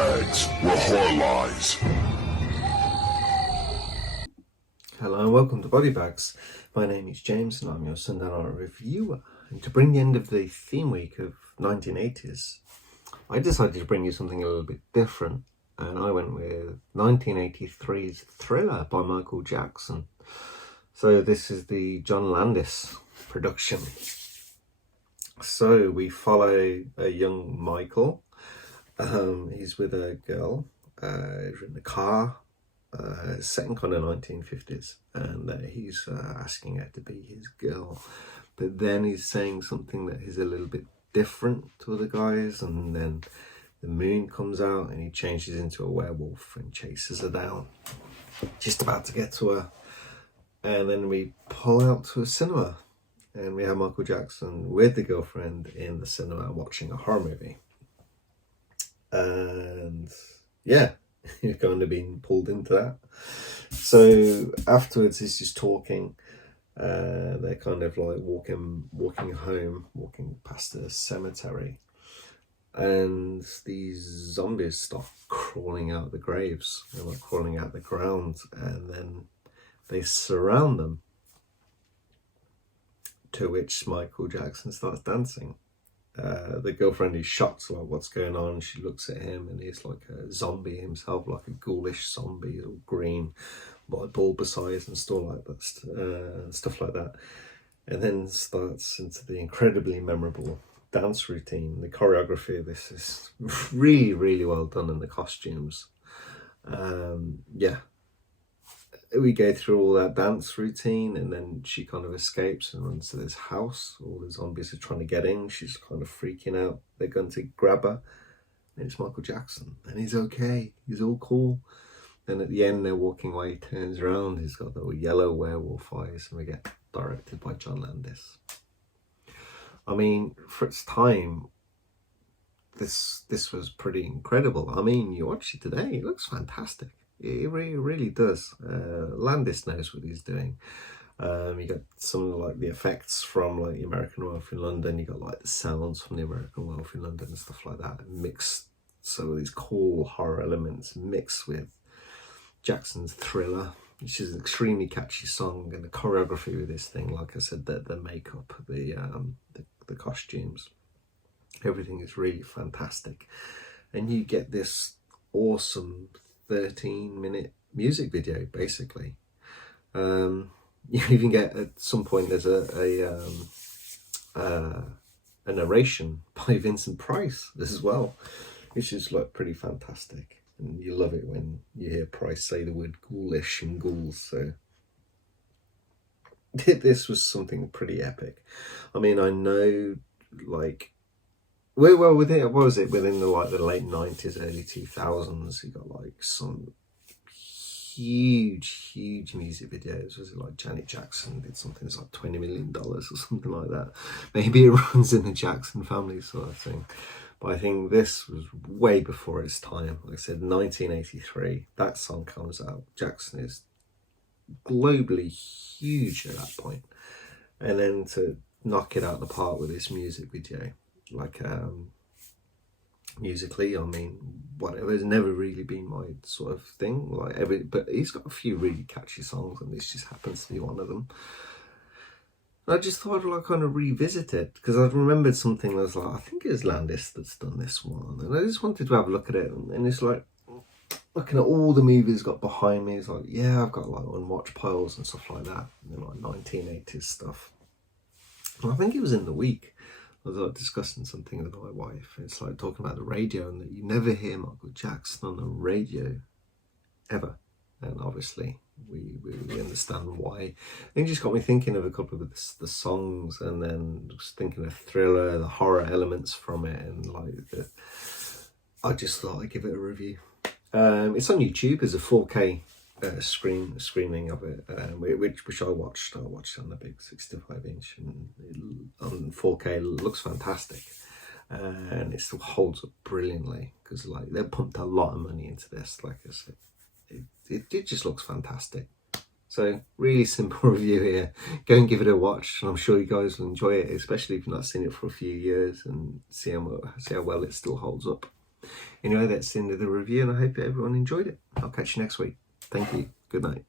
bags where horror lies. Hello and welcome to Body Bags. My name is James and I'm your Sundown Horror reviewer. And to bring the end of the theme week of 1980s, I decided to bring you something a little bit different. And I went with 1983's Thriller by Michael Jackson. So this is the John Landis production. So we follow a young Michael. He's with a girl. He's in the car. Set in kind of 1950s, and he's asking her to be his girl, but then he's saying something that is a little bit different to other guys, and then the moon comes out and he changes into a werewolf and chases her down, just about to get to her. And then we pull out to a cinema and we have Michael Jackson with the girlfriend in the cinema watching a horror movie. And yeah, you're kind of being pulled into that. So afterwards he's just talking. They're kind of like walking home, walking past a cemetery, and these zombies start crawling out of the graves. They're like crawling out the ground, and then they surround them, to which Michael Jackson starts dancing. The girlfriend is shocked, like, what's going on? She looks at him and he's like a zombie himself, like a ghoulish zombie, all green, like bulbous eyes and stuff like that. And then starts into the incredibly memorable dance routine. The choreography of this is really, really well done, and the costumes. Yeah. We go through all that dance routine, and then she kind of escapes and runs to this house. All the zombies are trying to get in. She's kind of freaking out. They're going to grab her, and it's Michael Jackson, and he's okay. He's all cool. And at the end, they're walking away. He turns around. He's got the yellow werewolf eyes, and we get directed by John Landis. I mean, for its time, this was pretty incredible. I mean, you watch it today, it looks fantastic. It really does. Landis knows what he's doing. You got some of like the effects from like the American Werewolf in London. You got like the sounds from the American Werewolf in London and stuff like that. Mixed some of these cool horror elements mixed with Jackson's Thriller, which is an extremely catchy song, and the choreography with this thing, like I said, the makeup, the costumes, everything is really fantastic, and you get this awesome 13-minute music video basically. You even get, at some point, there's a narration by Vincent Price as well, which is like pretty fantastic, and you love it when you hear Price say the word ghoulish and ghouls. So this was something pretty epic. I mean, I know, like, well, within, what was it, within the late 90s, early 2000s, you got like some huge music videos. Was it like Janet Jackson did something that's like $20 million or something like that? Maybe it runs in the Jackson family sort of thing. But I think this was way before its time. Like I said, 1983, that song comes out. Jackson is globally huge at that point. And then to knock it out of the park with this music video, like musically, I mean, whatever, it's never really been my sort of thing, but he's got a few really catchy songs, and this just happens to be one of them. I just thought I'd like kind of revisit it, because I've remembered something that was like, I think it was Landis that's done this one, and I just wanted to have a look at it. And it's like, looking at all the movies got behind me, it's like, yeah, I've got like unwatched piles and stuff like that, and like 1980s stuff. And I think it was in the week I was like discussing something with my wife. It's like talking about the radio, and that you never hear Michael Jackson on the radio ever. And obviously we understand why. It just got me thinking of a couple of the songs, and then just thinking of Thriller, the horror elements from it, and like I just thought I'd give it a review. It's on YouTube. There's a 4K screening of it, which I watched on the big 65-inch, and on 4K it looks fantastic, and it still holds up brilliantly, because like they pumped a lot of money into this. Like I said, it just looks fantastic. So really simple review here. Go and give it a watch, and I'm sure you guys will enjoy it, especially if you've not seen it for a few years, and see how well it still holds up. Anyway, that's the end of the review, and I hope everyone enjoyed it. I'll catch you next week. Thank you. Good night.